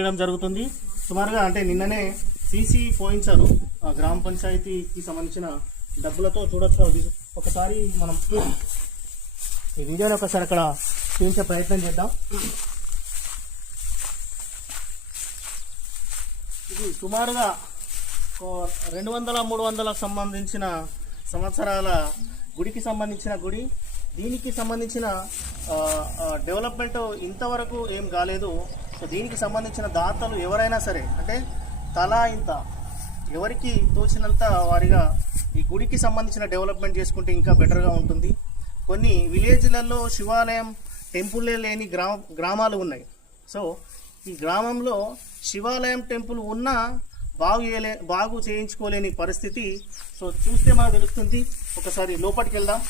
చేయడం జరుగుతుంది. సుమారుగా అంటే నిన్ననే సీసీ పోయించారు. గ్రామ పంచాయతీకి సంబంధించిన డబ్బులతో చూడొచ్చు. ఒకసారి మనం ఈ వీడియోని ఒకసారి అక్కడ చూపించే ప్రయత్నం చేద్దాం. ఇది సుమారుగా రెండు వందల మూడు వందలకు సంబంధించిన సంవత్సరాల గుడికి సంబంధించిన గుడి. దీనికి సంబంధించిన డెవలప్మెంట్ ఇంతవరకు ఏం కాలేదు. సో దీనికి సంబంధించిన దాతలు ఎవరైనా సరే అంటే తలా ఇంత ఎవరికి తోచినంత వారిగా ఈ గుడికి సంబంధించిన డెవలప్మెంట్ చేసుకుంటే ఇంకా బెటర్గా ఉంటుంది. కొన్ని విలేజ్లలో శివాలయం టెంపుల్లే లేని గ్రామ గ్రామాలు ఉన్నాయి. సో ఈ గ్రామంలో శివాలయం టెంపుల్ ఉన్నా బాగు చేయలే బాగు చేయించుకోలేని పరిస్థితి. సో చూస్తే మనకు తెలుస్తుంది. ఒకసారి లోపలికి వెళ్దాం.